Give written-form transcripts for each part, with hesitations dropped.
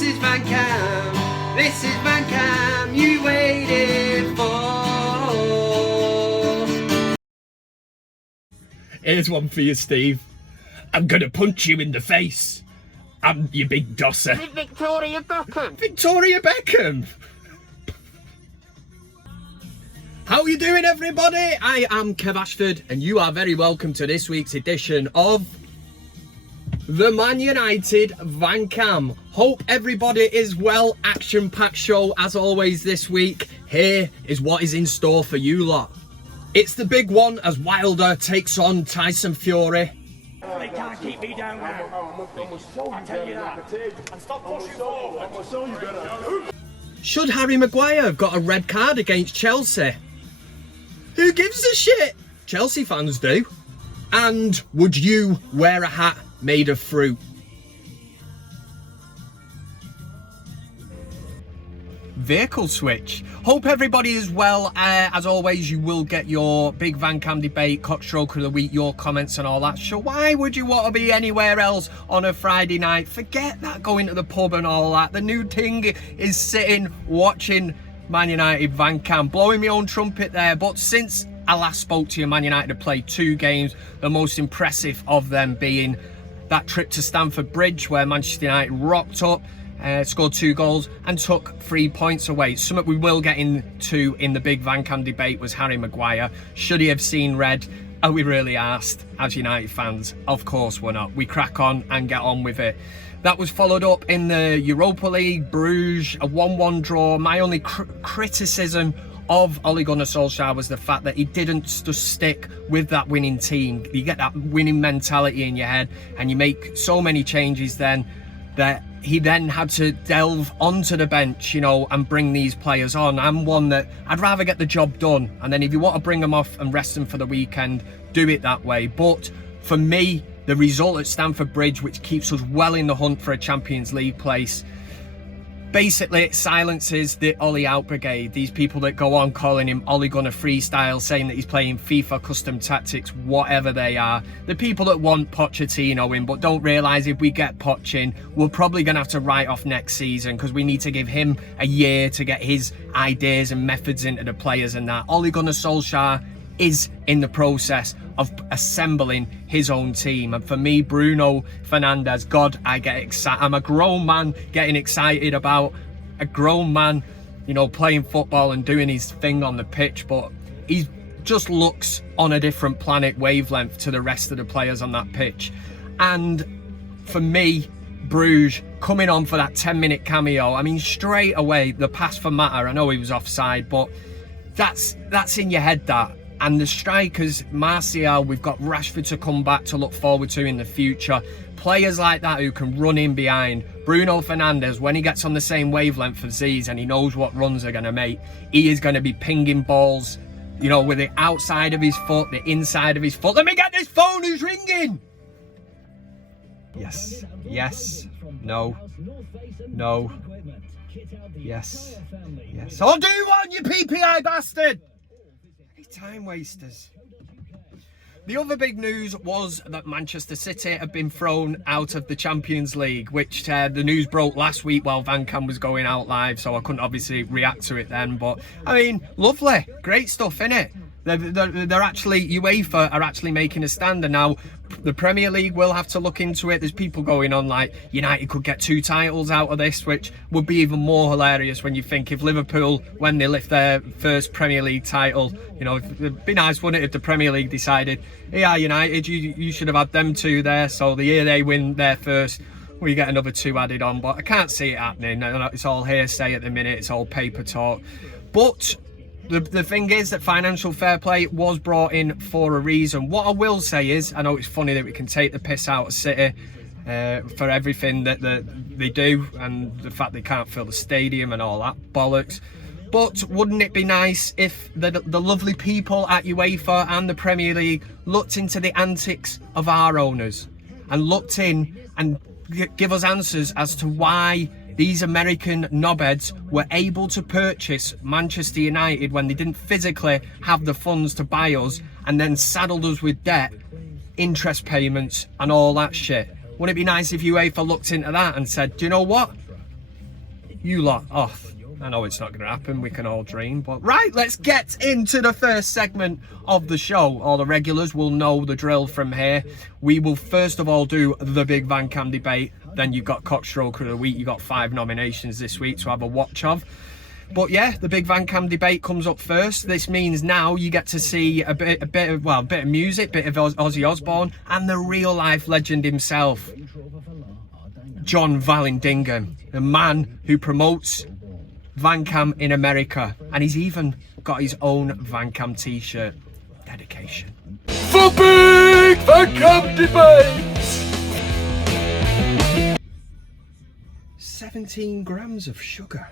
This is VanCam. This is VanCam you waited for. Here's one for you, Steve. I'm gonna punch you in the face. I'm your big dosser. Victoria Beckham. Victoria Beckham. How are you doing, everybody? I am Kev Ashford, and you are very welcome to this week's edition of the ManUtd VanCam. Hope everybody is well. Action-packed show as always this week. Here is what is in store for you lot. It's the big one as Wilder takes on Tyson Fury. They can't keep me down now. I tell you that. And stop pushing forward. Should Harry Maguire have got a red card against Chelsea? Who gives a shit? Chelsea fans do. And would you wear a hat made of fruit? Vehicle switch. Hope everybody is well. As always, you will get your Big VanCam Debate, CockStroker of the Week, your comments and all that. So why would you want to be anywhere else on a Friday night? Forget that going to the pub and all that. The new thing is sitting, watching ManUtd VanCam, blowing my own trumpet there. But since I last spoke to you, ManUtd have played 2 games, the most impressive of them being that trip to Stamford Bridge where Manchester United rocked up, scored 2 goals and took 3 points away. Something we will get into in the Big VanCam Debate was Harry Maguire. Should he have seen red? Are we really asked as United fans? Of course we're not. We crack on and get on with it. That was followed up in the Europa League, Bruges, a 1-1 draw. My only criticism of Ole Gunnar Solskjaer was the fact that he didn't just stick with that winning team. You get that winning mentality in your head and you make so many changes then that he then had to delve onto the bench, you know, and bring these players on. I'm one that I'd rather get the job done, and then if you want to bring them off and rest them for the weekend, do it that way. But for me, the result at Stamford Bridge, which keeps us well in the hunt for a Champions League place, basically it silences the Ollie out brigade. These people that go on calling him Ole Gunnar freestyle, saying that he's playing FIFA custom tactics, whatever they are. The people that want Pochettino in but don't realise if we get Poch in, we're probably going to have to write off next season because we need to give him a year to get his ideas and methods into the players and that. Ole Gunnar Solskjaer is in the process of assembling his own team, and for me, Bruno Fernandes, God, I get excited. I'm a grown man getting excited about a grown man, you know, playing football and doing his thing on the pitch, but he just looks on a different planet wavelength to the rest of the players on that pitch. And for me, Bruges coming on for that 10-minute cameo, I mean, straight away the pass for Mata, I know he was offside, but that's in your head, that. And the strikers, Martial, we've got Rashford to come back to look forward to in the future. Players like that who can run in behind. Bruno Fernandes, when he gets on the same wavelength as these and he knows what runs are going to make, he is going to be pinging balls, you know, with the outside of his foot, the inside of his foot. Let me get this phone, who's ringing? Yes, yes, no, no, yes, yes. Oh, do one, you PPI bastard! Time wasters. The other big news was that Manchester City have been thrown out of the Champions League, which the news broke last week while VanCam was going out live, so I couldn't obviously react to it then. But I mean, lovely, great stuff, innit? They're actually, UEFA are actually making a stand, and now the Premier League will have to look into it. There's people going on like United could get 2 titles out of this, which would be even more hilarious when you think if Liverpool, when they lift their first Premier League title, you know, it'd be nice, wouldn't it, if the Premier League decided, yeah, United, you should have had them 2 there, so the year they win their first, we get another 2 added on. But I can't see it happening. It's all hearsay at the minute, it's all paper talk. But the thing is that financial fair play was brought in for a reason. What I will say is, I know it's funny that we can take the piss out of City for everything that they do and the fact they can't fill the stadium and all that bollocks. But wouldn't it be nice if the lovely people at UEFA and the Premier League looked into the antics of our owners and looked in and give us answers as to why these American knobheads were able to purchase Manchester United when they didn't physically have the funds to buy us, and then saddled us with debt, interest payments and all that shit. Wouldn't it be nice if UEFA looked into that and said, do you know what? you lot off. I know it's not going to happen, we can all dream, but right, let's get into the first segment of the show. All the regulars will know the drill from here. We will first of all do the Big VanCam Debate, then you've got CockStroker of the Week. You got 5 nominations this week to have a watch of. But yeah, the Big VanCam Debate comes up first. This means now you get to see a bit of music, bit of Ozzy Osbourne, and the real life legend himself, John Vallandigham, the man who promotes VanCam in America, and he's even got his own VanCam T-shirt. Dedication. For Big VanCam Debate! 17 grams of sugar.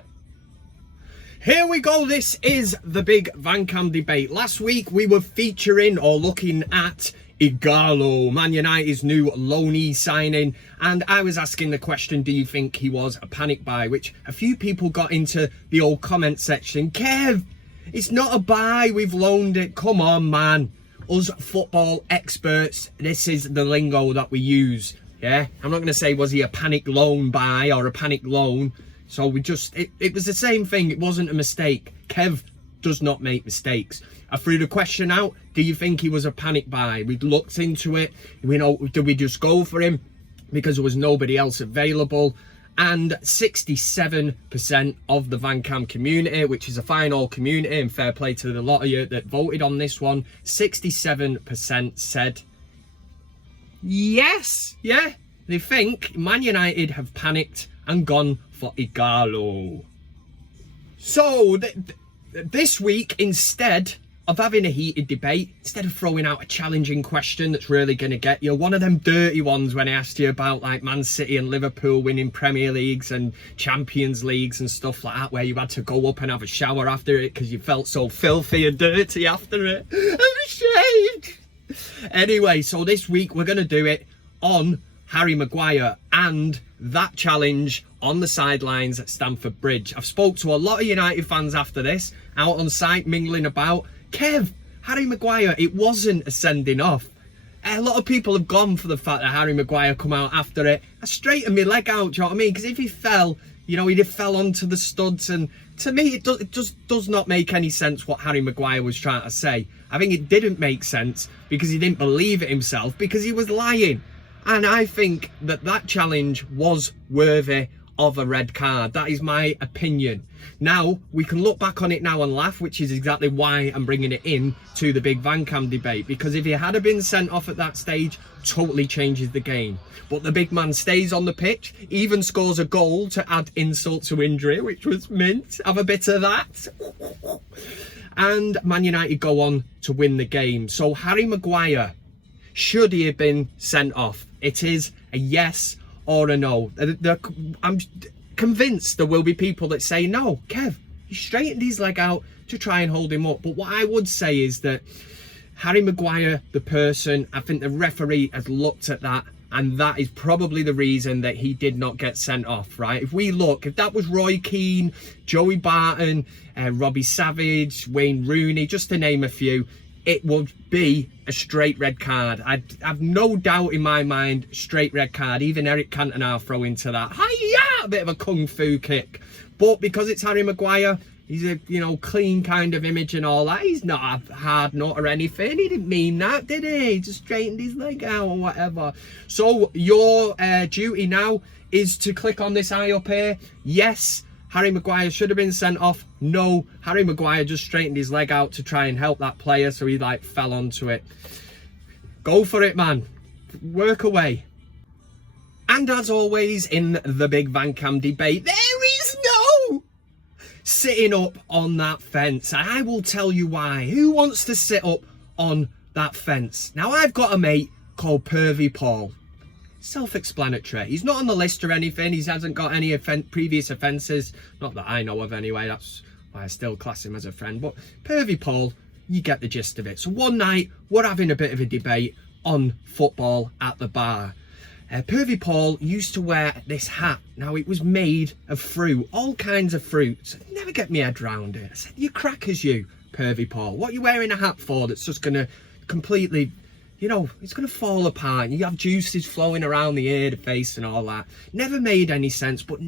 Here we go, this is the Big VanCam Debate. Last week we were featuring or looking at Ighalo, Man United's new loanee signing, and I was asking the question, do you think he was a panic buy? Which a few people got into the old comment section. Kev, it's not a buy, we've loaned it. Come on, man. Us football experts, this is the lingo that we use. Yeah, I'm not going to say was he a panic loan buy or a panic loan. So we just, it was the same thing. It wasn't a mistake. Kev does not make mistakes. I threw the question out, do you think he was a panic buy? We looked into it. We know, did we just go for him because there was nobody else available? And 67% of the VanCam community, which is a fine old community, and fair play to the lot of you that voted on this one, 67% said yes. Yeah, they think Man United have panicked and gone for Ighalo. So this week, instead of having a heated debate, instead of throwing out a challenging question that's really going to get you, one of them dirty ones when I asked you about like Man City and Liverpool winning Premier Leagues and Champions Leagues and stuff like that, where you had to go up and have a shower after it because you felt so filthy and dirty after it. I'm ashamed. Anyway, so this week we're going to do it on Harry Maguire and that challenge on the sidelines at Stamford Bridge. I've spoke to a lot of United fans after this, out on site mingling about. Kev, Harry Maguire, it wasn't a sending off. A lot of people have gone for the fact that Harry Maguire come out after it. I straightened my leg out, do you know what I mean? Because if he fell, you know, he'd have fell onto the studs, and to me it just does not make any sense what Harry Maguire was trying to say. I think it didn't make sense because he didn't believe it himself, because he was lying. And I think that that challenge was worthy of a red card. That is my opinion. Now, we can look back on it now and laugh, which is exactly why I'm bringing it in to the Big VanCam Debate, because if he had been sent off at that stage, totally changes the game. But the big man stays on the pitch, even scores a goal to add insult to injury, which was mint. Have a bit of that. And Man United go on to win the game. So Harry Maguire, should he have been sent off? It is a yes or a no. I'm convinced there will be people that say, no, Kev, he straightened his leg out to try and hold him up. But what I would say is that Harry Maguire, the person, I think the referee has looked at that, and that is probably the reason that he did not get sent off, right? If we look, if that was Roy Keane, Joey Barton, Robbie Savage, Wayne Rooney, just to name a few, it would be a straight red card. I have no doubt in my mind, straight red card. Even Eric Cantona throw into that. Hi-ya! A bit of a kung fu kick. But because it's Harry Maguire, he's a, you know, clean kind of image and all that. He's not a hard nut or anything. He didn't mean that, did he? He just straightened his leg out or whatever. So your duty now is to click on this eye up here. Yes, Harry Maguire should have been sent off. No, Harry Maguire just straightened his leg out to try and help that player, so he like fell onto it. Go for it, man. Work away. And as always in the Big VanCam Debate, there is no sitting up on that fence. I will tell you why. Who wants to sit up on that fence? Now, I've got a mate called Pervy Paul. Self-explanatory. He's not on the list or anything. He hasn't got any previous offences. Not that I know of anyway. That's why I still class him as a friend. But Pervy Paul, you get the gist of it. So one night, we're having a bit of a debate on football at the bar. Pervy Paul used to wear this hat. Now, it was made of fruit. All kinds of fruits. Never get my head round it. I said, you crackers, you, Pervy Paul. What are you wearing a hat for that's just going to completely you know, it's going to fall apart. You have juices flowing around the ear, the face and all that. Never made any sense, but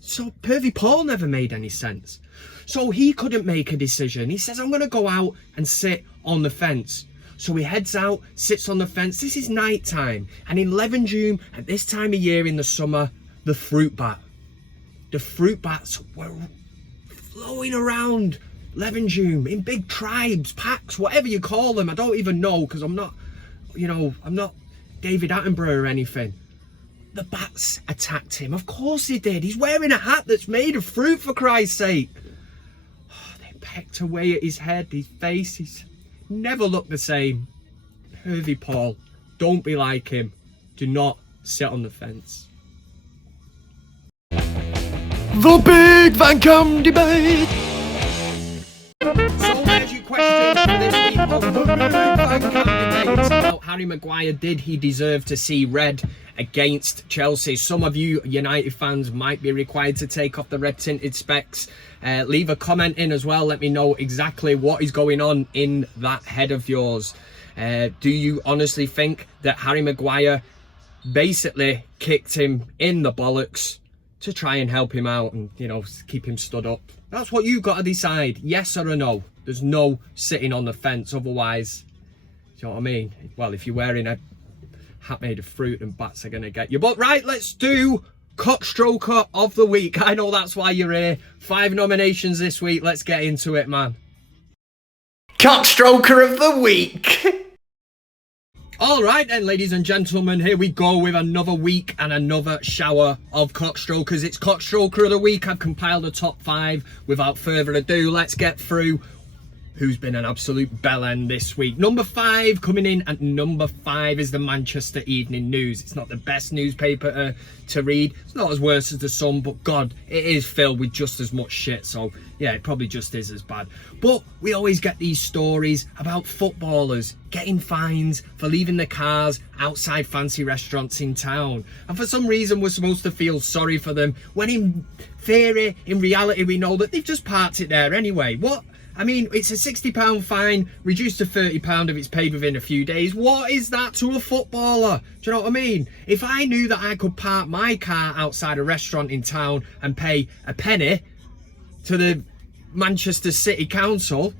so Pervy Paul never made any sense. So he couldn't make a decision. He says, I'm going to go out and sit on the fence. So he heads out, sits on the fence. This is night time. And in Levenshulme, at this time of year in the summer, the fruit bats were flowing around Levenshulme in big tribes, packs, whatever you call them. I don't even know, because I'm not, you know, I'm not David Attenborough or anything. The bats attacked him. Of course he did. He's wearing a hat that's made of fruit, for Christ's sake. Oh, they pecked away at his head, his face. He's never looked the same. Pervy Paul, don't be like him. Do not sit on the fence. The Big VanCam Debate. So there's your question for this week of the Big VanCam Debate about Harry Maguire. Did he deserve to see red against Chelsea? Some of you United fans might be required to take off the red tinted specs. Leave a comment in as well. Let me know exactly what is going on in that head of yours. Do you honestly think that Harry Maguire basically kicked him in the bollocks to try and help him out and, you know, keep him stood up? That's what you've got to decide, yes or a no. There's no sitting on the fence, otherwise, do you know what I mean? Well, if you're wearing a hat made of fruit, and bats are going to get you. But right, let's do CockStroker of the week. I know that's why you're here. 5 nominations this week. Let's get into it, man. CockStroker of the week. All right then, ladies and gentlemen, here we go with another week and another shower of cockstrokers. It's CockStroker of the week. I've compiled a top 5. Without further ado, let's get through who's been an absolute bellend this week. Number 5, coming in at number 5 is the Manchester Evening News. It's not the best newspaper to read. It's not as worse as the Sun, but God, it is filled with just as much shit. So yeah, it probably just is as bad. But we always get these stories about footballers getting fines for leaving the cars outside fancy restaurants in town. And for some reason, we're supposed to feel sorry for them, when in theory, in reality, we know that they've just parked it there anyway. What? I mean, it's a £60 fine, reduced to £30 if it's paid within a few days. What is that to a footballer? Do you know what I mean? If I knew that I could park my car outside a restaurant in town and pay a penny to the Manchester City Council,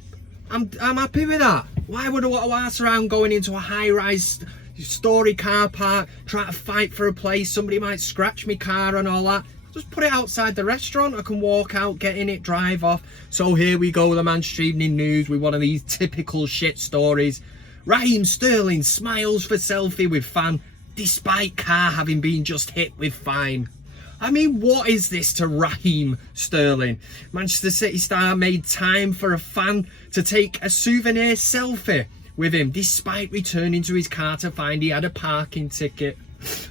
I'm happy with that. Why would I want to ask around going into a high-rise story car park, trying to fight for a place? Somebody might scratch my car and all that. Just put it outside the restaurant. I can walk out, get in it, drive off. So here we go, the Manchester Evening News with one of these typical shit stories. Raheem Sterling smiles for selfie with fan despite car having been just hit with fine. I mean, what is this to Raheem Sterling? Manchester City star made time for a fan to take a souvenir selfie with him despite returning to his car to find he had a parking ticket.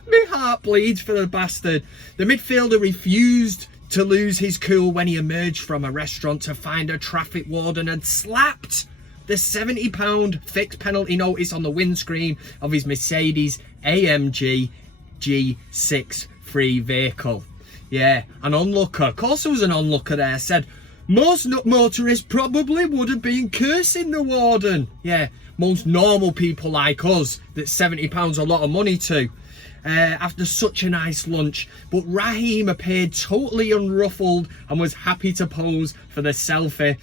My heart bleeds for the bastard. The midfielder refused to lose his cool when he emerged from a restaurant to find a traffic warden had slapped the £70 fixed penalty notice on the windscreen of his Mercedes AMG G6 free vehicle. Yeah, an onlooker, of course there was an onlooker there, said most motorists probably would have been cursing the warden. Yeah, most normal people like us that £70 a lot of money to. After such a nice lunch, but Raheem appeared totally unruffled and was happy to pose for the selfie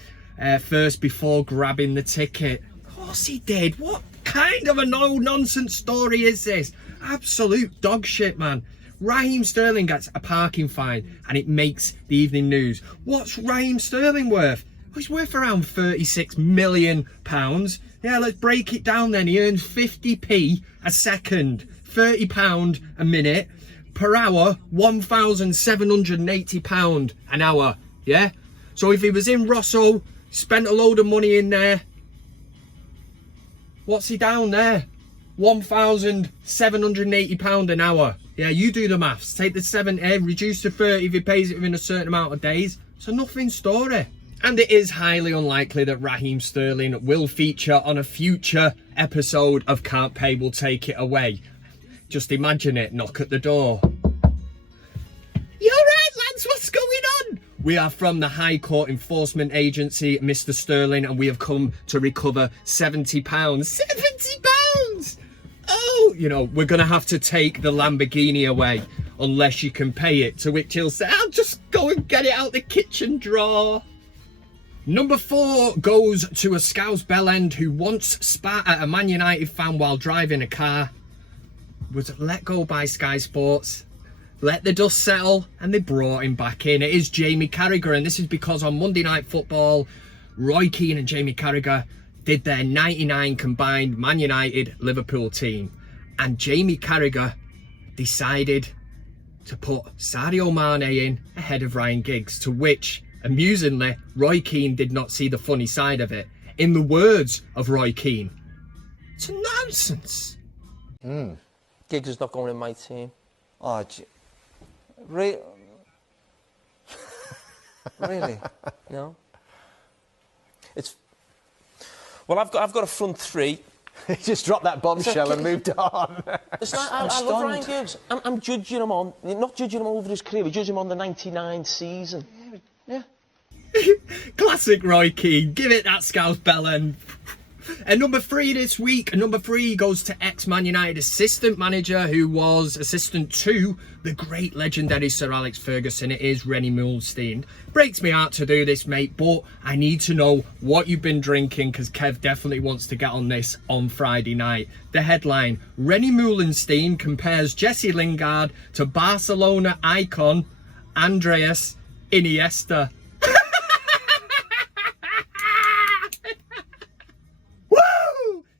first before grabbing the ticket. Of course he did. What kind of a no-nonsense story is this? Absolute dog shit, man. Raheem Sterling gets a parking fine and it makes the Evening News. What's Raheem Sterling worth? Well, he's worth around £36 million. Yeah, let's break it down then. He earns 50p a second. £30 a minute, per hour £1,780 an hour. Yeah, so if he was in Rosso, spent a load of money in there, what's he down there? £1,780 an hour. Yeah, you do the maths. Take the 70, reduce to 30 if he pays it within a certain amount of days. It's a nothing story. And it is highly unlikely that Raheem Sterling will feature on a future episode of Can't Pay Will Take It Away. Just imagine it, knock at the door. You alright, lads? What's going on? We are from the High Court Enforcement Agency, Mr. Sterling, and we have come to recover £70. £70! you know, we're going to have to take the Lamborghini away unless you can pay it. To which he'll say, I'll just go and get it out the kitchen drawer. Number 4 goes to a Scouse bellend who once spat at a Man United fan while driving a car, was let go by Sky Sports, let the dust settle, and they brought him back in. It is Jamie Carragher, and this is because on Monday Night Football, Roy Keane and Jamie Carragher did their 99 combined Man United Liverpool team, and Jamie Carragher decided to put Sadio Mane in ahead of Ryan Giggs, to which, amusingly, Roy Keane did not see the funny side of it. In the words of Roy Keane, it's nonsense. Giggs is not going in my team. Oh, really? No. It's well, I've got a front 3. He just dropped that bombshell and moved on. Listen, I love Ryan Giggs. I'm judging him on, not judging him over his career, we're judging him on the 99 season. Yeah. Classic Roy Keane. Give it that Scouse bellend. And number 3 this week, number 3 goes to ex-Man United assistant manager who was assistant to the great legendary Sir Alex Ferguson. It is Rennie Mulstein. Breaks me heart to do this, mate, but I need to know what you've been drinking, because Kev definitely wants to get on this on Friday night. The headline, Rennie Mulstein compares Jesse Lingard to Barcelona icon Andreas Iniesta.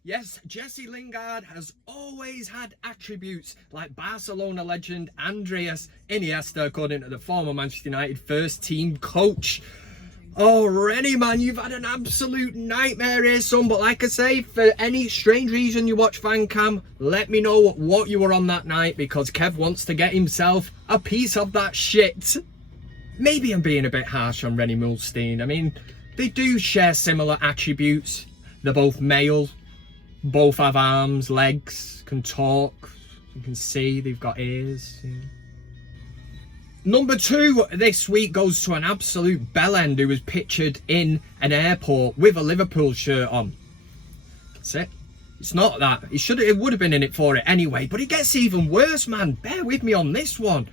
Yes, Jesse Lingard has always had attributes like Barcelona legend Andreas Iniesta, according to the former Manchester United first team coach. Oh, Rennie, man, you've had an absolute nightmare here, son. But like I say, for any strange reason you watch VanCam, let me know what you were on that night, because Kev wants to get himself a piece of that shit. Maybe I'm being a bit harsh on Rennie Mulstein. I mean, they do share similar attributes. They're both male. Both have arms, legs, can talk, you can see, they've got ears. Yeah. Number 2 this week goes to an absolute bellend who was pictured in an airport with a Liverpool shirt on. That's it. It's not that. It would have been in it for it anyway, but it gets even worse, man. Bear with me on this one.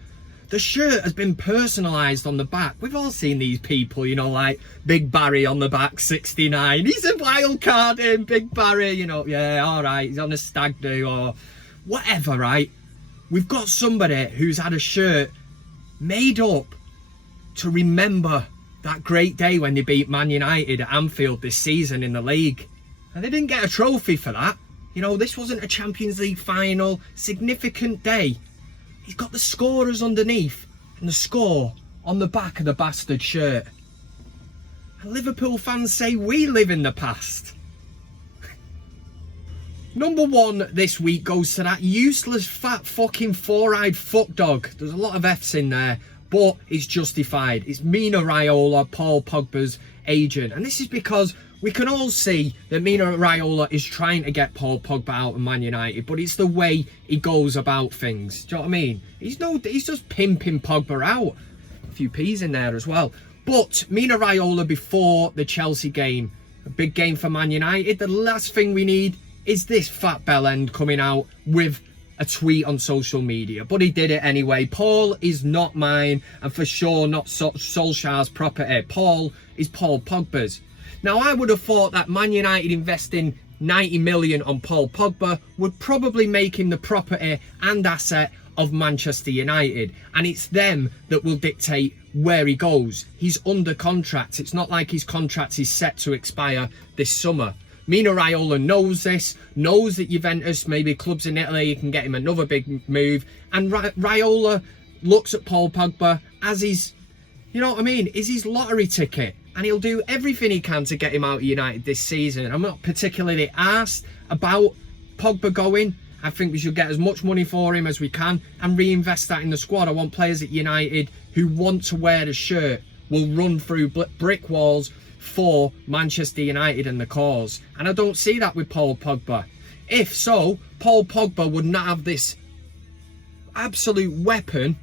The shirt has been personalised on the back. We've all seen these people, you know, like Big Barry on the back, 69. He's a wild card in, Big Barry, you know, yeah, all right, he's on a stag do or whatever, right? We've got somebody who's had a shirt made up to remember that great day when they beat Man United at Anfield this season in the league. And they didn't get a trophy for that. You know, this wasn't a Champions League final, significant day. He's got the scorers underneath and the score on the back of the bastard shirt. And Liverpool fans say we live in the past. Number 1 this week goes to that useless fat fucking four-eyed fuck dog. There's a lot of F's in there, but it's justified. It's Mino Raiola, Paul Pogba's agent. And this is because we can all see that Mino Raiola is trying to get Paul Pogba out of Man United, but it's the way he goes about things. Do you know what I mean? He's just pimping Pogba out. A few P's in there as well. But Mino Raiola, before the Chelsea game, a big game for Man United, the last thing we need is this fat bellend coming out with a tweet on social media. But he did it anyway. Paul is not mine, and for sure not Solskjaer's property. Paul is Paul Pogba's. Now, I would have thought that Man United investing 90 million on Paul Pogba would probably make him the property and asset of Manchester United, and it's them that will dictate where he goes. He's under contract. It's not like his contract is set to expire this summer. Mino Raiola knows this, knows that Juventus, maybe clubs in Italy, can get him another big move, and Raiola looks at Paul Pogba as his, you know what I mean, is his lottery ticket. And he'll do everything he can to get him out of United this season. I'm not particularly arsed about Pogba going. I think we should get as much money for him as we can and reinvest that in the squad. I want players at United who want to wear the shirt, will run through brick walls for Manchester United and the cause. And I don't see that with Paul Pogba. If so, Paul Pogba would not have this absolute weapon,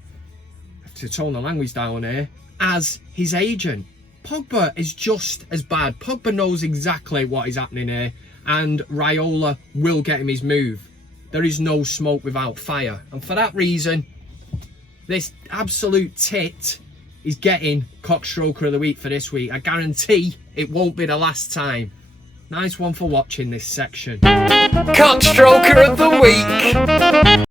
I have to tone the language down here, as his agent. Pogba is just as bad. Pogba knows exactly what is happening here, and Raiola will get him his move. there is no smoke without fire. And for that reason, this absolute tit is getting CockStroker of the week for this week. I guarantee it won't be the last time. Nice one for watching this section. CockStroker of the week.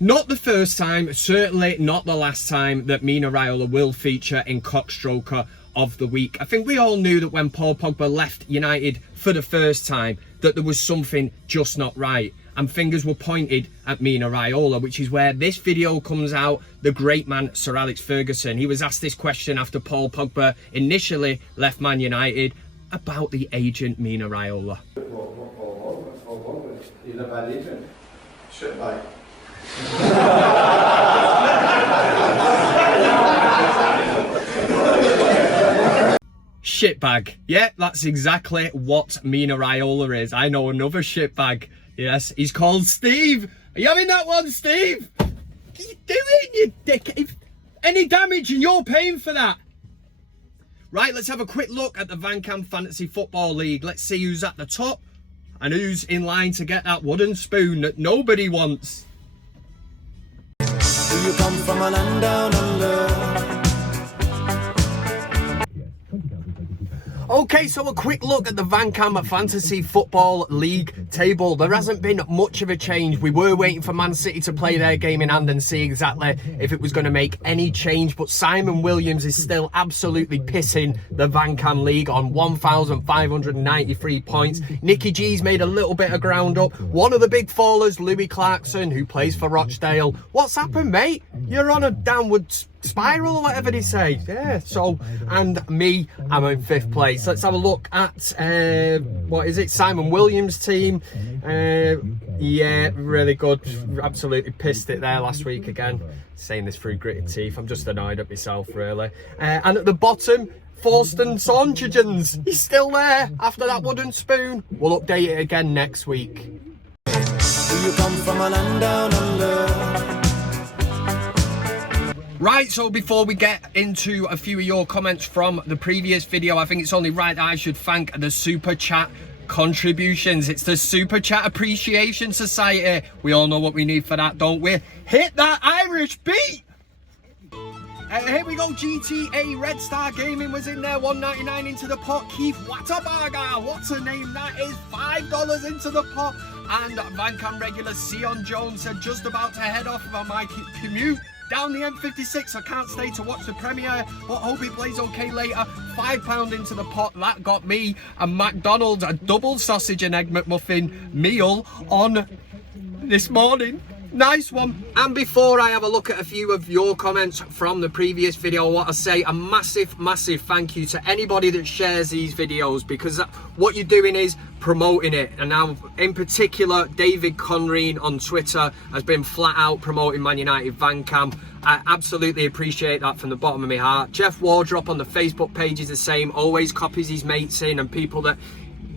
Not the first time, certainly not the last time that Mino Raiola will feature in CockStroker of the week. I think we all knew that when Paul Pogba left United for the first time that there was something just not right, and fingers were pointed at Mino Raiola, which is where this video comes out. The great man Sir Alex Ferguson, he was asked this question after Paul Pogba initially left Man United about the agent Mino Raiola. He's a bad agent. Shit bag. Shitbag. Yeah, that's exactly what Mino Raiola is. I know another shitbag. Yes, he's called Steve. Are you having that one, Steve? What are you doing, you dick? Any damage and you're paying for that. Right, let's have a quick look at the VanCam Fantasy Football League. Let's see who's at the top and who's in line to get that wooden spoon that nobody wants. Do you come from a land down under? Okay, so a quick look at the VanCam Fantasy Football League table. There hasn't been much of a change. We were waiting for Man City to play their game in hand and see exactly if it was going to make any change, but Simon Williams is still absolutely pissing the VanCam League on 1,593 points. Nicky G's made a little bit of ground up. One of the big fallers, Louis Clarkson, who plays for Rochdale. What's happened, mate? You're on a downward spiral or whatever they say. Yeah, so, and me, I'm in 5th place. Let's have a look at what is it, Simon Williams' team. Yeah, really good. Absolutely pissed it there last week again. Saying this through gritted teeth. I'm just annoyed at myself, really. And at the bottom, Forsten Sonchigens. He's still there after that wooden spoon. We'll update it again next week. Do you come from a land down under? Right, so before we get into a few of your comments from the previous video, I think it's only right that I should thank the Super Chat contributions. It's the Super Chat Appreciation Society. We all know what we need for that, don't we? Hit that Irish beat! Here we go, GTA Red Star Gaming was in there, $1.99 into the pot. Keith Watabaga, what's her name? That is $5 into the pot. And VanCam regular Sion Jones said, just about to head off on my commute down the M56. I can't stay to watch the premiere, but hope it plays okay later. £5 into the pot. That got me a McDonald's, a double sausage and egg McMuffin meal on this morning. Nice one. And before I have a look at a few of your comments from the previous video, I want to say a massive thank you to anybody that shares these videos, because what you're doing is promoting it. And now in particular, David Conreen on Twitter has been flat out promoting ManUtd VanCam. I absolutely appreciate that from the bottom of my heart. Jeff Wardrop on the Facebook page is the same, always copies his mates in and people that,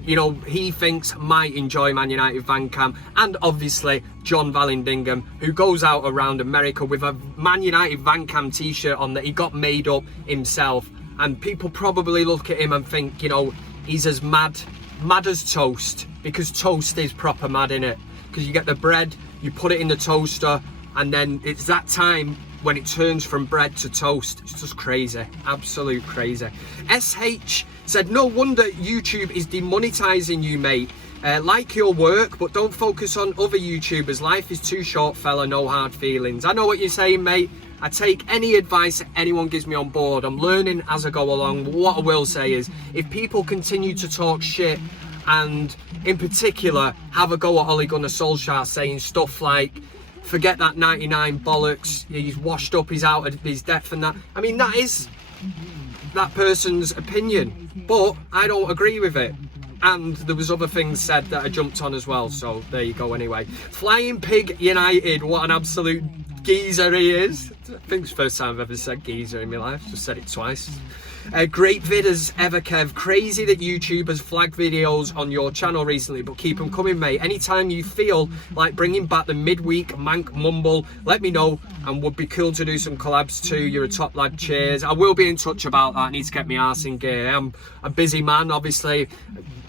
you know, he thinks might enjoy ManUtd VanCam. And obviously John Vallandingham, who goes out around America with a ManUtd VanCam T-shirt on that he got made up himself. And people probably look at him and think, you know, he's as mad as toast, because toast is proper mad, innit? Because you get the bread, you put it in the toaster, and then it's that time when it turns from bread to toast. It's just crazy, absolute crazy. SH said, no wonder YouTube is demonetizing you, mate. Like your work, but don't focus on other YouTubers. Life is too short, fella, no hard feelings. I know what you're saying, mate. I take any advice that anyone gives me on board. I'm learning as I go along. What I will say is, if people continue to talk shit, and in particular have a go at Ole Gunnar Solskjaer saying stuff like, forget that 99 bollocks, he's washed up, he's out of his depth and that. I mean, that is that person's opinion, but I don't agree with it. And there was other things said that I jumped on as well, so there you go anyway. Flying Pig United, what an absolute geezer he is. I think it's the first time I've ever said geezer in my life, just said it twice. Great vid as ever, Kev. Crazy that YouTube has flagged videos on your channel recently, but keep them coming, mate. Anytime you feel like bringing back the midweek Mank Mumble, let me know, and would be cool to do some collabs too. You're a top lad, cheers. I will be in touch about that. I need to get my arse in gear. I'm a busy man, obviously.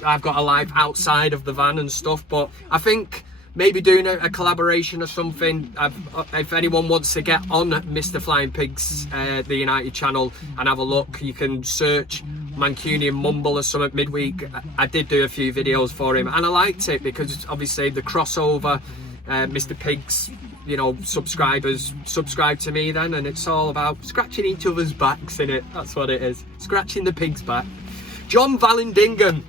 I've got a life outside of the van and stuff, but I think maybe doing a collaboration or something. If anyone wants to get on Mr. Flying Pigs, the United channel, and have a look, you can search Mancunian Mumble or something midweek. I did do a few videos for him, and I liked it because obviously the crossover, Mr. Pigs, you know, subscribers subscribe to me then, and it's all about scratching each other's backs, innit? That's what it is, scratching the pig's back. John Vallandingham,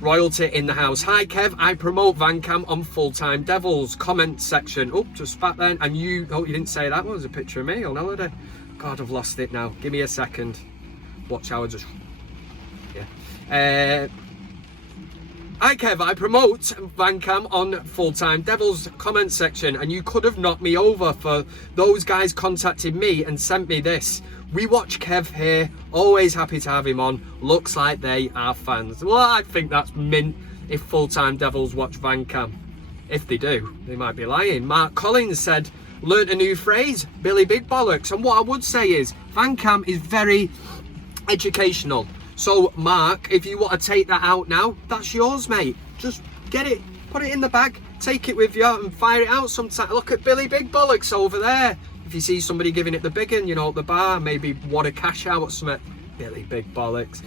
royalty in the house. Hi Kev, I promote VanCam on Full-Time Devils. Comment section. Oh, just spat then. And you, oh, you didn't say that. What was a picture of me on holiday? God, I've lost it now. Give me a second. Watch how I just, yeah. Hi Kev, I promote VanCam on Full-Time Devils. Comment section. And you could have knocked me over, for those guys contacted me and sent me this. We watch Kev here, always happy to have him on. Looks like they are fans. Well, I think that's mint if Full-Time Devils watch VanCam. If they do, they might be lying. Mark Collins said, learnt a new phrase, Billy Big Bollocks. And what I would say is, VanCam is very educational. So Mark, if you want to take that out now, that's yours, mate. Just get it, put it in the bag, take it with you and fire it out sometime. Look at Billy Big Bollocks over there. If you see somebody giving it the big one, you know, at the bar, maybe want a cash out or something. Billy Big Bollocks.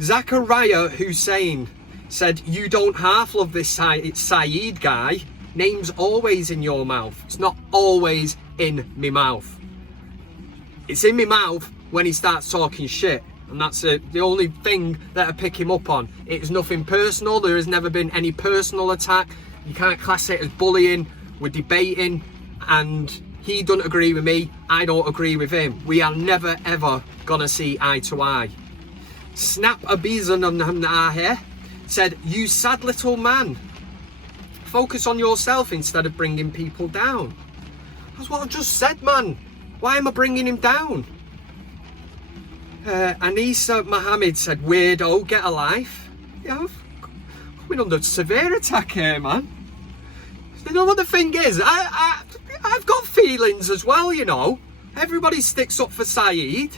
Zachariah Hussein said, you don't half love this Saeed guy. Name's always in your mouth. It's not always in me mouth. It's in me mouth when he starts talking shit. And that's the only thing that I pick him up on. It is nothing personal. There has never been any personal attack. You can't class it as bullying. We're debating, and he doesn't agree with me, I don't agree with him. We are never ever gonna see eye to eye. Snap a Bison on here said, you sad little man. Focus on yourself instead of bringing people down. That's what I just said, man. Why am I bringing him down? Anissa Mohammed said, weirdo, get a life. Yeah, I'm coming under severe attack here, man. You know what the thing is? I've got feelings as well, you know. Everybody sticks up for Saeed,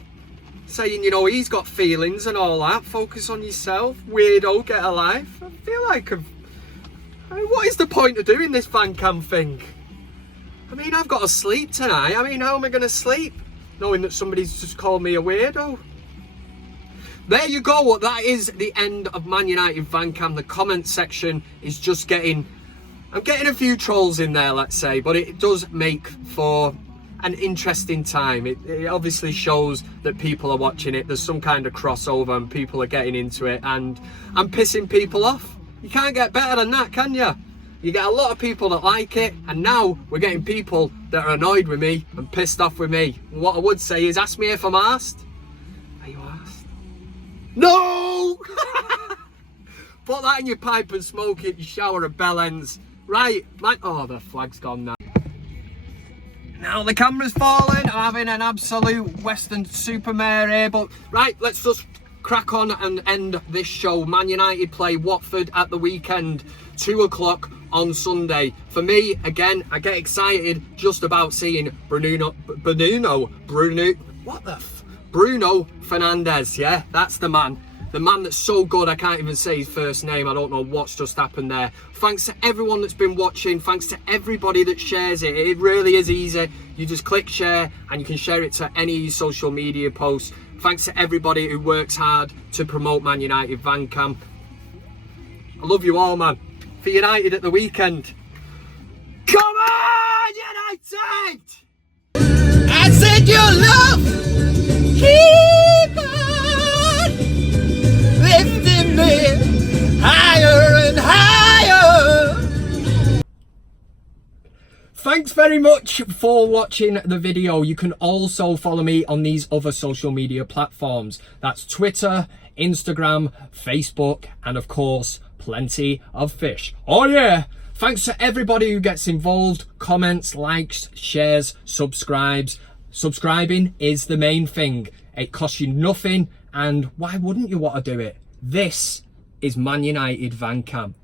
saying, you know, he's got feelings and all that. Focus on yourself, weirdo, get a life. I feel like I mean, what is the point of doing this VanCam thing? I mean, I've got to sleep tonight. I mean, how am I going to sleep knowing that somebody's just called me a weirdo? There you go. That is the end of ManUtd VanCam. The comment section is just getting... I'm getting a few trolls in there, let's say, but it does make for an interesting time. It obviously shows that people are watching it. There's some kind of crossover and people are getting into it, and I'm pissing people off. You can't get better than that, can you? You get a lot of people that like it, and now we're getting people that are annoyed with me and pissed off with me. And what I would say is, ask me if I'm arsed. Are you arsed? No! Put that in your pipe and smoke it, you shower of bell ends. Right, oh, the flag's gone now. Now the camera's falling. I'm having an absolute Western supermare here, but right, let's just crack on and end this show. Man United play Watford at the weekend, 2 o'clock on Sunday. For me, again, I get excited just about seeing Bruno Fernandes. Yeah, that's the man. The man that's so good, I can't even say his first name. I don't know what's just happened there. Thanks to everyone that's been watching. Thanks to everybody that shares it. It really is easy. You just click share and you can share it to any social media posts. Thanks to everybody who works hard to promote ManUtd VanCam. I love you all, man. For United at the weekend. Come on, United! I said your love. Keep on lifting me higher and higher. Thanks very much for watching the video. You can also follow me on these other social media platforms. That's Twitter, Instagram, Facebook, and of course, plenty of fish. Oh yeah! Thanks to everybody who gets involved, comments, likes, shares, subscribes. Subscribing is the main thing. It costs you nothing, and why wouldn't you want to do it? This is ManUtd VanCam.